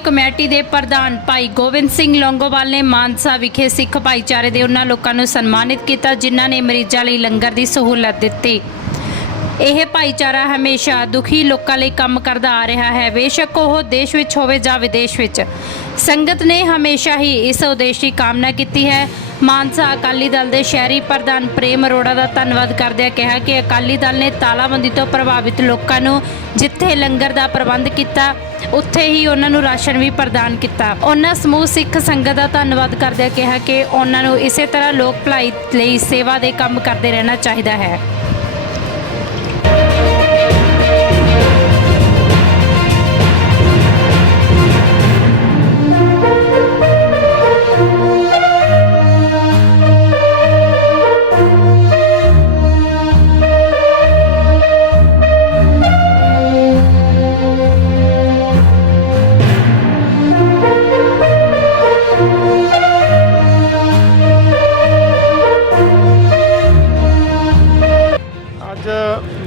Committee ਦੇ ਪ੍ਰਧਾਨ ਭਾਈ ਗੋਬਿੰਦ ਸਿੰਘ ਲੌਂਗੋਵਾਲ ਨੇ ਮਾਨਸਾ ਵਿਖੇ ਸਿੱਖ ਭਾਈਚਾਰੇ ਦੇ ਉਹਨਾਂ ਲੋਕਾਂ ਨੂੰ ਸਨਮਾਨਿਤ ਕੀਤਾ ਜਿਨ੍ਹਾਂ ਨੇ ਮਰੀਜ਼ਾਂ ਲਈ ਲੰਗਰ ਦੀ ਸਹੂਲਤ ਦਿੱਤੀ। ਇਹ ਭਾਈਚਾਰਾ ਹਮੇਸ਼ਾ ਦੁਖੀ ਲੋਕਾਂ ਲਈ ਕੰਮ ਕਰਦਾ ਆ ਰਿਹਾ ਹੈ, ਬੇਸ਼ੱਕ ਉਹ ਦੇਸ਼ ਵਿੱਚ ਹੋਵੇ ਜਾਂ ਵਿਦੇਸ਼ ਵਿੱਚ। ਸੰਗਤ ਨੇ ਹਮੇਸ਼ਾ ਹੀ ਇਸ ਉਦੇਸ਼ ਦੀ ਕਾਮਨਾ ਕੀਤੀ ਹੈ। ਮਾਨਸਾ ਅਕਾਲੀ ਦਲ ਦੇ ਸ਼ਹਿਰੀ ਪ੍ਰਧਾਨ ਪ੍ਰੇਮ ਅਰੋੜਾ ਦਾ ਧੰਨਵਾਦ ਕਰਦਿਆਂ ਕਿਹਾ ਕਿ ਅਕਾਲੀ ਦਲ ਨੇ ਤਾਲਾਬੰਦੀ ਤੋਂ ਪ੍ਰਭਾਵਿਤ ਲੋਕਾਂ ਨੂੰ ਜਿੱਥੇ ਲੰਗਰ ਦਾ ਪ੍ਰਬੰਧ ਕੀਤਾ ਉੱਥੇ ਹੀ ਉਹਨਾਂ ਨੂੰ ਰਾਸ਼ਨ ਵੀ ਪ੍ਰਦਾਨ ਕੀਤਾ। ਉਹਨਾਂ ਸਮੂਹ ਸਿੱਖ ਸੰਗਤ ਦਾ ਧੰਨਵਾਦ ਕਰਦਿਆਂ ਕਿਹਾ ਕਿ ਉਹਨਾਂ ਨੂੰ ਇਸੇ ਤਰ੍ਹਾਂ ਲੋਕ ਭਲਾਈ ਲਈ ਸੇਵਾ ਦੇ ਕੰਮ ਕਰਦੇ ਰਹਿਣਾ ਚਾਹੀਦਾ ਹੈ।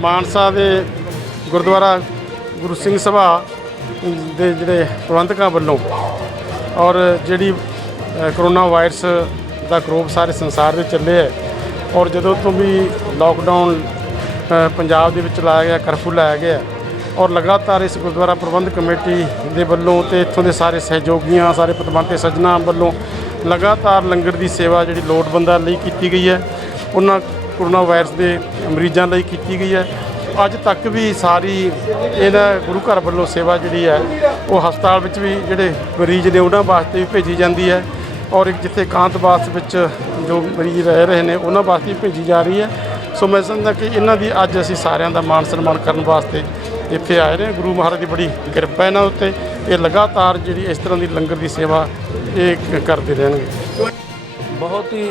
ਮਾਨਸਾ ਦੇ ਗੁਰਦੁਆਰਾ ਗੁਰੂ ਸਿੰਘ ਸਭਾ ਦੇ ਜਿਹੜੇ ਪ੍ਰਬੰਧਕਾਂ ਵੱਲੋਂ ਔਰ ਜਿਹੜੀ ਕਰੋਨਾ ਵਾਇਰਸ ਦਾ ਕਰੋਪ ਸਾਰੇ ਸੰਸਾਰ ਵਿੱਚ ਚੱਲਿਆ ਹੈ ਔਰ ਜਦੋਂ ਤੋਂ ਵੀ ਲਾਕਡਾਊਨ ਪੰਜਾਬ ਦੇ ਵਿੱਚ ਲਾਇਆ ਗਿਆ, ਕਰਫਿਊ ਲਾਇਆ ਗਿਆ ਔਰ ਲਗਾਤਾਰ ਇਸ ਗੁਰਦੁਆਰਾ ਪ੍ਰਬੰਧ ਕਮੇਟੀ ਦੇ ਵੱਲੋਂ ਤੇ ਇੱਥੋਂ ਦੇ ਸਾਰੇ ਸਹਿਯੋਗੀਆਂ, ਸਾਰੇ ਪਤਵੰਤੇ ਸੱਜਣਾਂ ਵੱਲੋਂ ਲਗਾਤਾਰ ਲੰਗਰ ਦੀ ਸੇਵਾ ਜਿਹੜੀ ਲੋੜਵੰਦਾਂ ਲਈ ਕੀਤੀ ਗਈ ਹੈ, ਉਹਨਾਂ ਕੋਰੋਨਾ ਵਾਇਰਸ ਦੇ ਮਰੀਜ਼ਾਂ ਲਈ ਕੀਤੀ ਗਈ ਹੈ। ਅੱਜ ਤੱਕ ਵੀ ਸਾਰੀ ਇਹਦਾ ਗੁਰੂ ਘਰ ਵੱਲੋਂ ਸੇਵਾ ਜਿਹੜੀ ਹੈ ਉਹ ਹਸਪਤਾਲ ਵਿੱਚ ਵੀ ਜਿਹੜੇ ਮਰੀਜ਼ ਨੇ ਉਹਨਾਂ ਵਾਸਤੇ ਵੀ ਭੇਜੀ ਜਾਂਦੀ ਹੈ ਔਰ ਇੱਕ ਜਿੱਥੇ ਇਕਾਂਤਵਾਸ ਵਿੱਚ ਜੋ ਮਰੀਜ਼ ਰਹਿ ਰਹੇ ਨੇ ਉਹਨਾਂ ਵਾਸਤੇ ਵੀ ਭੇਜੀ ਜਾ ਰਹੀ ਹੈ। ਸੋ ਮੈਂ ਸਮਝਦਾ ਕਿ ਇਹਨਾਂ ਦੀ ਅੱਜ ਅਸੀਂ ਸਾਰਿਆਂ ਦਾ ਮਾਣ ਸਨਮਾਨ ਕਰਨ ਵਾਸਤੇ ਇੱਥੇ ਆਏ ਨੇ। ਗੁਰੂ ਮਹਾਰਾਜ ਦੀ ਬੜੀ ਕਿਰਪਾ ਇਹਨਾਂ ਉੱਤੇ, ਇਹ ਲਗਾਤਾਰ ਜਿਹੜੀ ਇਸ ਤਰ੍ਹਾਂ ਦੀ ਲੰਗਰ ਦੀ ਸੇਵਾ ਇਹ ਕਰਦੇ ਰਹਿਣਗੇ। ਬਹੁਤ ਹੀ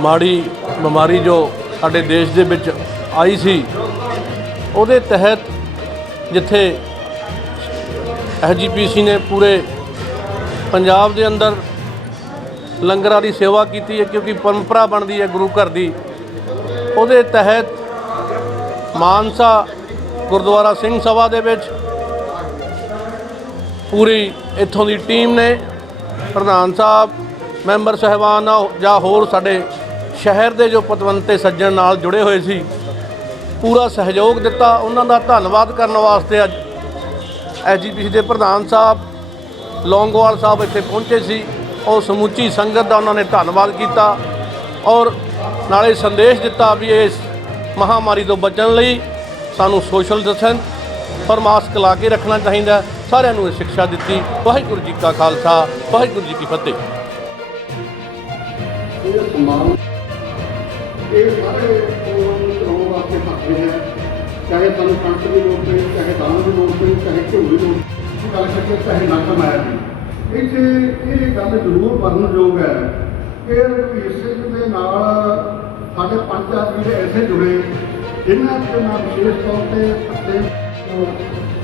ਮਾੜੀ ਬਿਮਾਰੀ ਜੋ ਸਾਡੇ ਦੇਸ਼ ਦੇ ਵਿੱਚ ਆਈ ਸੀ, ਉਹਦੇ ਤਹਿਤ ਜਿੱਥੇ SGPC ਨੇ ਪੂਰੇ ਪੰਜਾਬ ਦੇ ਅੰਦਰ ਲੰਗਰਾਂ ਦੀ ਸੇਵਾ ਕੀਤੀ ਹੈ ਕਿਉਂਕਿ ਪਰੰਪਰਾ ਬਣਦੀ ਹੈ ਗੁਰੂ ਘਰ ਦੀ। ਉਹਦੇ ਤਹਿਤ ਮਾਨਸਾ ਗੁਰਦੁਆਰਾ ਸਿੰਘ ਸਭਾ ਦੇ ਵਿੱਚ ਪੂਰੀ ਇੱਥੋਂ ਦੀ ਟੀਮ ਨੇ, ਪ੍ਰਧਾਨ ਸਾਹਿਬ, ਮੈਂਬਰ ਸਾਹਿਬਾਨ ਜਾਂ ਹੋਰ ਸਾਡੇ ਸ਼ਹਿਰ ਦੇ ਜੋ ਪਤਵੰਤੇ ਸੱਜਣ ਨਾਲ ਜੁੜੇ ਹੋਏ ਸੀ, ਪੂਰਾ ਸਹਿਯੋਗ ਦਿੱਤਾ। ਉਹਨਾਂ ਦਾ ਧੰਨਵਾਦ ਕਰਨ ਵਾਸਤੇ ਅੱਜ SGPC ਦੇ ਪ੍ਰਧਾਨ ਸਾਹਿਬ ਲੌਂਗੋਵਾਲ ਸਾਹਿਬ ਇੱਥੇ ਪਹੁੰਚੇ ਸੀ। ਉਹ ਸਮੁੱਚੀ ਸੰਗਤ ਦਾ ਉਹਨਾਂ ਨੇ ਧੰਨਵਾਦ ਕੀਤਾ ਔਰ ਨਾਲੇ ਸੰਦੇਸ਼ ਦਿੱਤਾ ਵੀ ਇਸ ਮਹਾਮਾਰੀ ਤੋਂ ਬਚਣ ਲਈ ਸਾਨੂੰ ਸੋਸ਼ਲ ਡਿਸਟੈਂਸ ਔਰ ਮਾਸਕ ਲਾ ਕੇ ਰੱਖਣਾ ਚਾਹੀਦਾ। ਸਾਰਿਆਂ ਨੂੰ ਇਹ ਸਿੱਖਿਆ ਦਿੱਤੀ। ਵਾਹਿਗੁਰੂ ਜੀ ਕਾ ਖਾਲਸਾ, ਵਾਹਿਗੁਰੂ ਜੀ ਕੀ ਫਤਿਹ। ਇਹ ਸਾਰੇ ਚਲਾਉਣ ਵਾਸਤੇ ਹੱਥ ਹੈ, ਚਾਹੇ ਸਾਨੂੰ ਕਣਕ ਦੀ ਲੋੜ ਪਈ, ਚਾਹੇ ਦਾਲ ਦੀ ਲੋੜ ਪਈ, ਚਾਹੇ ਘਿਓ ਦੀ ਲੋੜ ਪਈ, ਗੱਲ ਕਰਕੇ ਚਾਹੇ ਨਾ ਕਮਾਇਆ ਜੀ। ਇੱਥੇ ਇਹ ਗੱਲ ਜ਼ਰੂਰ ਵਰਣਨਯੋਗ ਹੈ ਕਿ ਇਸ ਦੇ ਨਾਲ ਸਾਡੇ ਪੰਜ ਆਦਮੀ ਐਸੇ ਜੁੜੇ ਜਿਨ੍ਹਾਂ ਦੇ ਨਾਲ ਵਿਸ਼ੇਸ਼ ਤੌਰ ਤੇ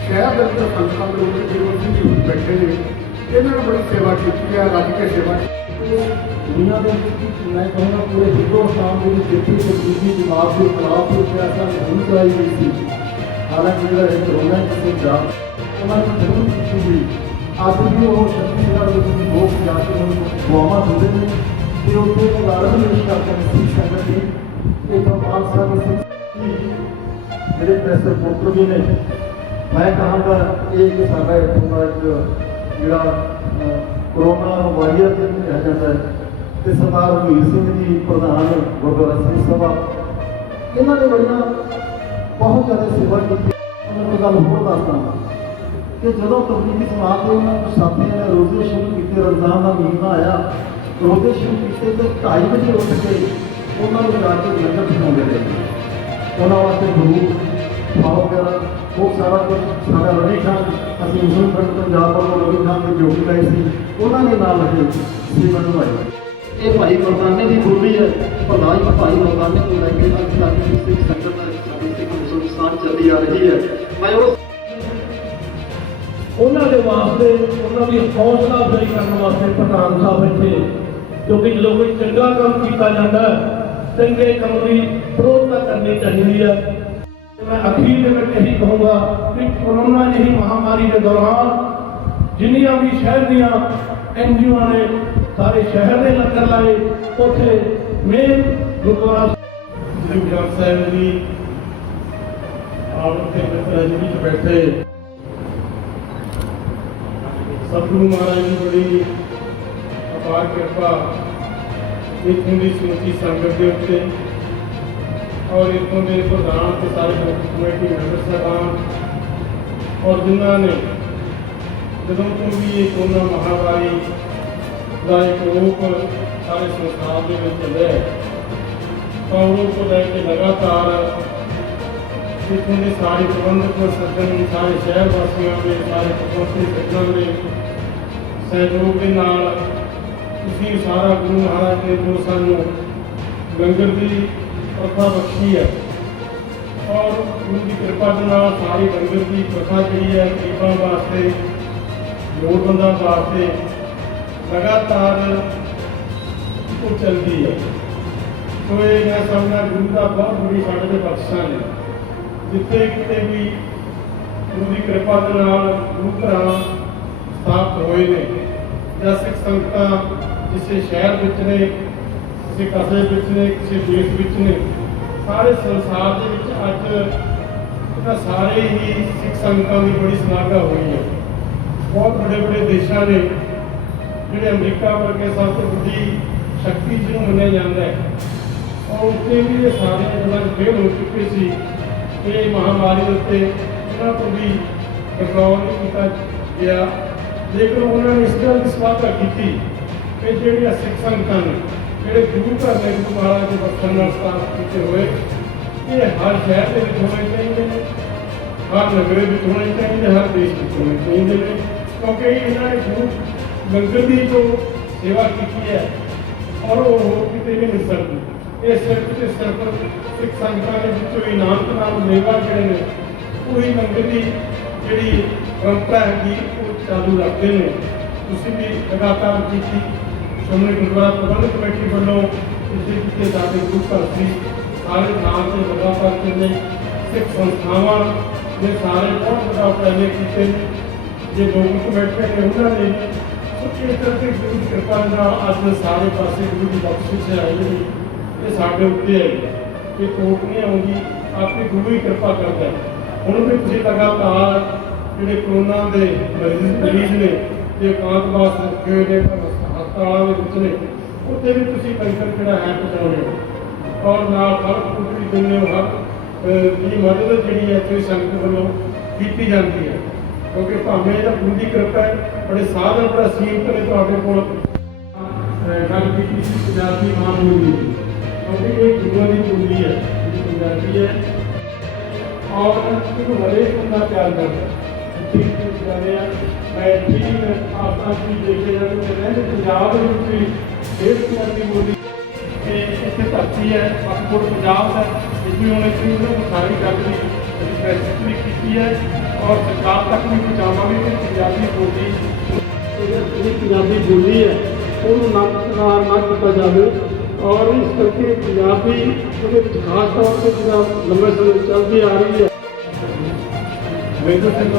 ਸ਼ਹਿਰ ਦੇ ਵਿੱਚ ਸੰਸਥਾ ਦੇ ਲੋਕ ਜਿਹੜੇ ਬੈਠੇ ਨੇ, ਇਹਨਾਂ ਨੇ ਬੜੀ ਸੇਵਾ ਕੀਤੀ ਹੈ, ਰੱਜ ਕੇ ਸੇਵਾ ਦੁਨੀਆ ਦੇ मैं कहूँगा पूरे हिंदुस्तान में खेती को दूसरी दिमाग के खिलाफ ऐसा नहीं कराई गई थी। हालांकि मेरा एक कोरोना से उन्होंने जरूर की हुई आज भी वो छत्तीसगढ़ लोग जाते हैं दुआवा होते हैं कि उनके उदाहरण पेश करते हैं। सिख संगत की एक 5 साल मेरे पैसे पुत्र भी ने मैं कहूँगा एक साढ़ा इतना जोड़ा कोरोना वायरस कहा जाता है ਤੇ ਸਰਦਾਰ ਰਘਵੀਰ ਸਿੰਘ ਜੀ ਪ੍ਰਧਾਨ ਗੁਰਦੁਆਰਾ ਸਿੰਘ ਸਭਾ, ਇਹਨਾਂ ਨੇ ਬੜੀਆਂ ਬਹੁਤ ਜ਼ਿਆਦਾ ਸੇਵਾ ਕੀਤੀ। ਉਹਨਾਂ ਨੂੰ ਗੱਲ ਹੋਰ ਦੱਸਦਾ ਕਿ ਜਦੋਂ ਤਬਲੀਗੀ ਜਮਾਤ ਦੇ ਉਹਨਾਂ ਸਾਥੀਆਂ ਨੇ ਰੋਜ਼ੇ ਸ਼ੁਰੂ ਕੀਤੇ, ਰਮਜ਼ਾਨ ਦਾ ਮਹੀਨਾ ਆਇਆ, ਰੋਜ਼ੇ ਸ਼ੁਰੂ ਕੀਤੇ ਤੇ 2:30 ਵਜੇ ਉੱਠ ਕੇ ਉਹਨਾਂ ਨੂੰ ਜਾ ਕੇ ਲੰਗਰ ਛਕਾਉਂਦੇ ਰਹੇ। ਉਹਨਾਂ ਵਾਸਤੇ ਗੁਰੂ ਖਾਓ ਵਗੈਰਾ ਉਹ ਸਾਰਾ ਕੁਝ ਸਾਡਾ ਰਵੀ ਖਾਨ, ਅਸੀਂ ਮੁਸਲਿਮ ਫਰੰਟ ਪੰਜਾਬ ਵੱਲੋਂ ਰਵੀ ਖਾਨ ਦੀ ਡਿਊਟੀ ਲਾਈ ਸੀ, ਉਹਨਾਂ ਦੇ ਨਾਲ ਅਸੀਂ ਸੇਵਾ ਨਿਭਾਈ। ਇਹ ਭਾਈ ਮਰਦਾਨੇ ਦੀ ਬੋਲੀ ਹੈ। ਪ੍ਰਧਾਨ ਭਾਈ ਮਰਦਾਨੇ ਤੋਂ ਲੈ ਕੇ ਅੱਜ ਤੱਕ ਸਿੱਖ ਸੰਗਤ ਸਾਡੀ ਸਿੱਖ ਮੁਸਲਮਾਨ ਚੱਲੀ ਆ ਰਹੀ ਹੈ। ਮੈਂ ਉਹਨਾਂ ਦੇ ਵਾਸਤੇ ਉਹਨਾਂ ਦੀ ਹੌਸਲਾ ਅਫਜ਼ਾਈ ਕਰਨ ਵਾਸਤੇ ਪ੍ਰਧਾਨ ਸਾਹਿਬ ਇੱਥੇ, ਕਿਉਂਕਿ ਜਦੋਂ ਕੋਈ ਚੰਗਾ ਕੰਮ ਕੀਤਾ ਜਾਂਦਾ ਚੰਗੇ ਕੰਮ ਦੀ ਪ੍ਰੋਤਸਾਹਨ ਕਰਨੀ ਚਾਹੀਦੀ ਹੈ। मैं अखीर में यही कहूँगा कि कोरोना यही महामारी के दौरान ਜਿੰਨੀਆਂ ਵੀ ਸ਼ਹਿਰ ਦੀਆਂ NGO ਨੇ ਸਾਰੇ ਸ਼ਹਿਰ ਦੇ ਲੰਗਰ ਲਾਏ। ਉੱਥੇ ਮੇਨ ਗੁਰਦੁਆਰਾ ਸ੍ਰੀ ਗੁਰੂ ਗ੍ਰੰਥ ਸਾਹਿਬ ਜੀ ਆਪ ਦੇ ਮਿੱਤਰ ਜੀ ਵਿੱਚ ਬੈਠੇ ਸਤਿਗੁਰੂ ਮਹਾਰਾਜ ਦੀ ਬੜੀ ਅਪਾਰ ਕਿਰਪਾ ਇੱਥੋਂ ਦੀ ਸਮੁੱਚੀ ਸੰਗਤ ਦੇ ਉੱਤੇ ਔਰ ਇੱਥੋਂ ਦੇ ਪ੍ਰਧਾਨ ਤੇ ਸਾਰੇ ਕਮੇਟੀ ਮੈਂਬਰ ਸਾਹਿਬਾਨ ਔਰ ਜਿਨ੍ਹਾਂ ਨੇ ਜਦੋਂ ਤੋਂ ਵੀ ਇਹ ਕੋਰੋਨਾ ਮਹਾਮਾਰੀ ਦਾ ਇੱਕ ਰੂਪ ਸਾਰੇ ਸੰਸਾਰ ਦੇ ਵਿੱਚ ਚੱਲਿਆ ਤਾਂ ਉਹ ਤੋਂ ਲੈ ਕੇ ਲਗਾਤਾਰ ਇੱਥੋਂ ਦੇ ਸਾਰੇ ਪ੍ਰਬੰਧਕ ਸੱਜਣ ਸਾਰੇ ਸ਼ਹਿਰ ਵਾਸੀਆਂ ਦੇ ਸਾਰੇ ਪ੍ਰਬੰਧਕੀ ਸੱਜਣਾਂ ਦੇ ਸਹਿਯੋਗ ਦੇ ਨਾਲ ਤੁਸੀਂ ਸਾਰਾ ਗੁਰੂ ਮਹਾਰਾਜ ਨੇ ਜੋ ਸਾਨੂੰ ਲੰਗਰ ਦੀ ਪ੍ਰਥਾ ਬਖਸ਼ੀ ਹੈ ਔਰ ਗੁਰੂ ਦੀ ਕਿਰਪਾ ਦੇ ਨਾਲ ਸਾਰੀ ਲੰਗਰ ਦੀ ਪ੍ਰਥਾ ਜਿਹੜੀ ਹੈ ਗਰੀਬਾਂ ਵਾਸਤੇ ਲੋੜਵੰਦਾਂ ਵਾਸਤੇ ਲਗਾਤਾਰ ਉਹ ਚੱਲਦੀ ਹੈ। ਸੋ ਇਹ ਮੈਂ ਸਮਝਦਾ ਗੁਰੂ ਦਾ ਬਹੁਤ ਬੜੀ ਸਾਡੇ ਦੇ ਬਖਸ਼ਿਸ਼ਾਂ ਨੇ। ਜਿੱਥੇ ਕਿਤੇ ਵੀ ਗੁਰੂ ਦੀ ਕਿਰਪਾ ਦੇ ਨਾਲ ਗੁਰੂ ਘਰਾਂ ਸਥਾਪਿਤ ਹੋਏ ਨੇ ਜਾਂ ਸਿੱਖ ਸੰਗਤਾਂ ਕਿਸੇ ਸ਼ਹਿਰ ਵਿੱਚ ਨੇ ਕਿਸੇ ਕਸਬੇ ਵਿੱਚ ਨੇ ਕਿਸੇ ਦੇਸ਼ ਵਿੱਚ ਨੇ ਸਾਰੇ ਸੰਸਾਰ ਦੇ ਵਿੱਚ ਅੱਜ ਇਹਨਾਂ ਸਾਰੇ ਹੀ ਸਿੱਖ ਸੰਗਤਾਂ ਦੀ ਬੜੀ ਸ਼ਲਾਘਾ ਹੋਈ ਹੈ। ਬਹੁਤ ਵੱਡੇ ਵੱਡੇ ਦੇਸ਼ਾਂ ਨੇ ਜਿਹੜੇ ਅਮਰੀਕਾ ਵਰਗੇ ਸਭ ਤੋਂ ਵੱਡੀ ਸ਼ਕਤੀ ਜਿਹਨੂੰ ਮੰਨਿਆ ਜਾਂਦਾ ਹੈ ਔਰ ਉੱਥੇ ਵੀ ਇਹ ਸਾਰੇ ਉਹਨਾਂ ਦੇ ਫੇਲ ਹੋ ਚੁੱਕੇ ਸੀ ਇਹ ਮਹਾਮਾਰੀ ਦੇ ਉੱਤੇ ਉਹਨਾਂ ਤੋਂ ਵੀ ਕੰਟਰੋਲ ਨਹੀਂ ਕੀਤਾ ਗਿਆ। ਲੇਕਿਨ ਉਹਨਾਂ ਨੇ ਇਸ ਗੱਲ ਦੀ ਸ਼ਲਾਘਾ ਕੀਤੀ ਕਿ ਜਿਹੜੀਆਂ ਸਿੱਖ ਸੰਗਤਾਂ ਨੇ ਜਿਹੜੇ ਗੁਰੂ ਘਰ ਨੇ ਗੁਰੂ ਮਹਾਰਾਜ ਦੇ ਬਖਸ਼ਣ ਨਾਲ ਸਥਾਪਿਤ ਕੀਤੇ ਹੋਏ ਇਹ ਹਰ ਸ਼ਹਿਰ ਦੇ ਵਿੱਚ ਹੋਣੇ ਚਾਹੀਦੇ ਨੇ, ਹਰ ਨਗਰ ਵਿੱਚ ਹੋਣੇ ਚਾਹੀਦੇ, ਹਰ ਦੇਸ਼ ਵਿੱਚ ਹੋਣੇ ਚਾਹੀਦੇ ਨੇ ਕਿਉਂਕਿ ਇਹਨਾਂ ਨੇ ਗੁਰੂ ਲੰਗਰ ਦੀ ਜੋ ਸੇਵਾ ਕੀਤੀ ਹੈ ਔਰ ਉਹ ਹੋਰ ਕਿਤੇ ਨਹੀਂ ਮਿਲ ਸਕਦੀ। ਇਹ ਸਿਰਫ ਤੇ ਸਿਰਫ ਸਿੱਖ ਸੰਗਤਾਂ ਦੇ ਵਿੱਚੋਂ ਇਨਾਮ ਨਾਲ ਮੇਵਾ ਜਿਹੜੇ ਨੇ ਉਹੀ ਲੰਗਰ ਦੀ ਜਿਹੜੀ ਪਰੰਪਰਾ ਹੈਗੀ ਉਹ ਚਾਲੂ ਰੱਖਦੇ ਨੇ। ਤੁਸੀਂ ਵੀ ਲਗਾਤਾਰ ਕੀਤੀ ਸ਼੍ਰੋਮਣੀ ਗੁਰਦੁਆਰਾ ਪ੍ਰਬੰਧਕ ਕਮੇਟੀ ਵੱਲੋਂ ਕਿਸੇ ਕਿਤੇ ਸਾਡੇ ਗੁਰੂ ਘਰ ਸੀ ਸਾਰੇ ਥਾਂ ਤੇ ਲਗਾਤਾਰ ਚੱਲੇ ਸਿੱਖ ਸੰਸਥਾਵਾਂ ਦੇ ਸਾਰੇ ਬਹੁਤ ਵੱਡਾ ਉਪਰਾਲੇ ਕੀਤੇ ਨੇ। ਜੇ ਲੋਕ ਬੈਠੇ ਨੇ ਉਹਨਾਂ ਨੇ ਇਸ ਕਰਕੇ ਗੁਰੂ ਦੀ ਕਿਰਪਾ ਨਾਲ ਅੱਜ ਸਾਰੇ ਪਾਸੇ ਗੁਰੂ ਦੀ ਬਖਸ਼ਿਸ਼ ਆਈ ਹੋਈ ਇਹ ਸਾਡੇ ਉੱਤੇ ਹੈ ਕਿ ਕੋਟ ਨਹੀਂ ਆਉਂਦੀ ਆਪਣੀ ਗੁਰੂ ਹੀ ਕਿਰਪਾ ਕਰਦਾ ਹੈ। ਹੁਣ ਵੀ ਤੁਸੀਂ ਲਗਾਤਾਰ ਜਿਹੜੇ ਕਰੋਨਾ ਦੇ ਮਰੀਜ਼ ਨੇ ਜੇ ਕਾਂਤਵਾਸ ਰੱਖੇ ਹੋਏ ਨੇ ਹਸਪਤਾਲਾਂ ਦੇ ਵਿੱਚ ਨੇ ਉੱਥੇ ਵੀ ਤੁਸੀਂ ਲੰਗਰ ਜਿਹੜਾ ਹੈ ਪਹੁੰਚਾਉਣੇ ਹੋ ਔਰ ਨਾਲ ਹਰ ਕੁਝ ਦਿੰਦੇ ਹੋ ਹਰ ਦੀ ਮਦਦ ਜਿਹੜੀ ਹੈ ਤੁਸੀਂ ਸੰਗਤ ਵੱਲੋਂ ਕੀਤੀ ਜਾਂਦੀ ਹੈ ਕਿਉਂਕਿ ਭਾਵੇਂ ਇਹਦਾ ਗੁਰੂ ਦੀ ਕਿਰਪਾ ਹੈ ਬੜੇ ਸਾਧਨ ਬੜਾ ਸੀਮਤ ਨੇ ਤੁਹਾਡੇ ਕੋਲ ਗੱਲ ਕੀਤੀ ਸੀ ਪੰਜਾਬੀ ਮਾਂ ਬੋਲੀ ਕਿਉਂਕਿ ਇਹ ਗੁਰੂਆਂ ਦੀ ਬੋਲੀ ਹੈ ਪੰਜਾਬੀ ਹੈ ਔਰ ਇਹਨੂੰ ਹਰੇਕ ਬੰਦਾ ਪਿਆਰ ਕਰਦਾ ਠੀਕ ਜਾਂਦੇ ਆ ਮੈਂ ਠੀਕ ਆਪਣਾ ਵੀ ਦੇਖੇ ਜਾਂਦੇ ਰਹਿੰਦੇ ਪੰਜਾਬ ਦੇ ਵਿੱਚ ਵੀ ਡੇਢ ਪੰਜਾਬੀ ਬੋਲੀ ਤੇ ਇੱਥੇ ਧਰਤੀ ਹੈ ਪਾਸਪੋਰਟ ਪੰਜਾਬ ਦਾ ਇਹ ਵੀ ਹੁਣ ਇੱਥੇ ਉਹਨਾਂ ਸਾਰੀ ਗੱਲ ਦੀ ਪ੍ਰੈਕਟਿਸ ਵੀ ਕੀਤੀ ਹੈ ਔਰ ਸਰਕਾਰ ਤੱਕ ਵੀ ਪਹੁੰਚਾਵਾਂਗੇ ਕਿ ਪੰਜਾਬੀ ਬੋਲੀ ਜਿਹੜੀ ਪੰਜਾਬੀ ਬੋਲੀ ਹੈ ਉਹਨੂੰ ਨਕਸਕਾਰ ਨਾ ਕੀਤਾ ਜਾਵੇ ਔਰ ਇਸ ਕਰਕੇ ਪੰਜਾਬੀ ਉਹਦੇ ਵਿੱਚ ਖਾਸ ਤੌਰ ਤੇ ਜਿਹੜਾ ਲੰਬੇ ਸਮੇਂ ਤੋਂ ਚੱਲਦੀ ਆ ਰਹੀ ਹੈ ਮੈਨੂੰ ਸਿੰਘ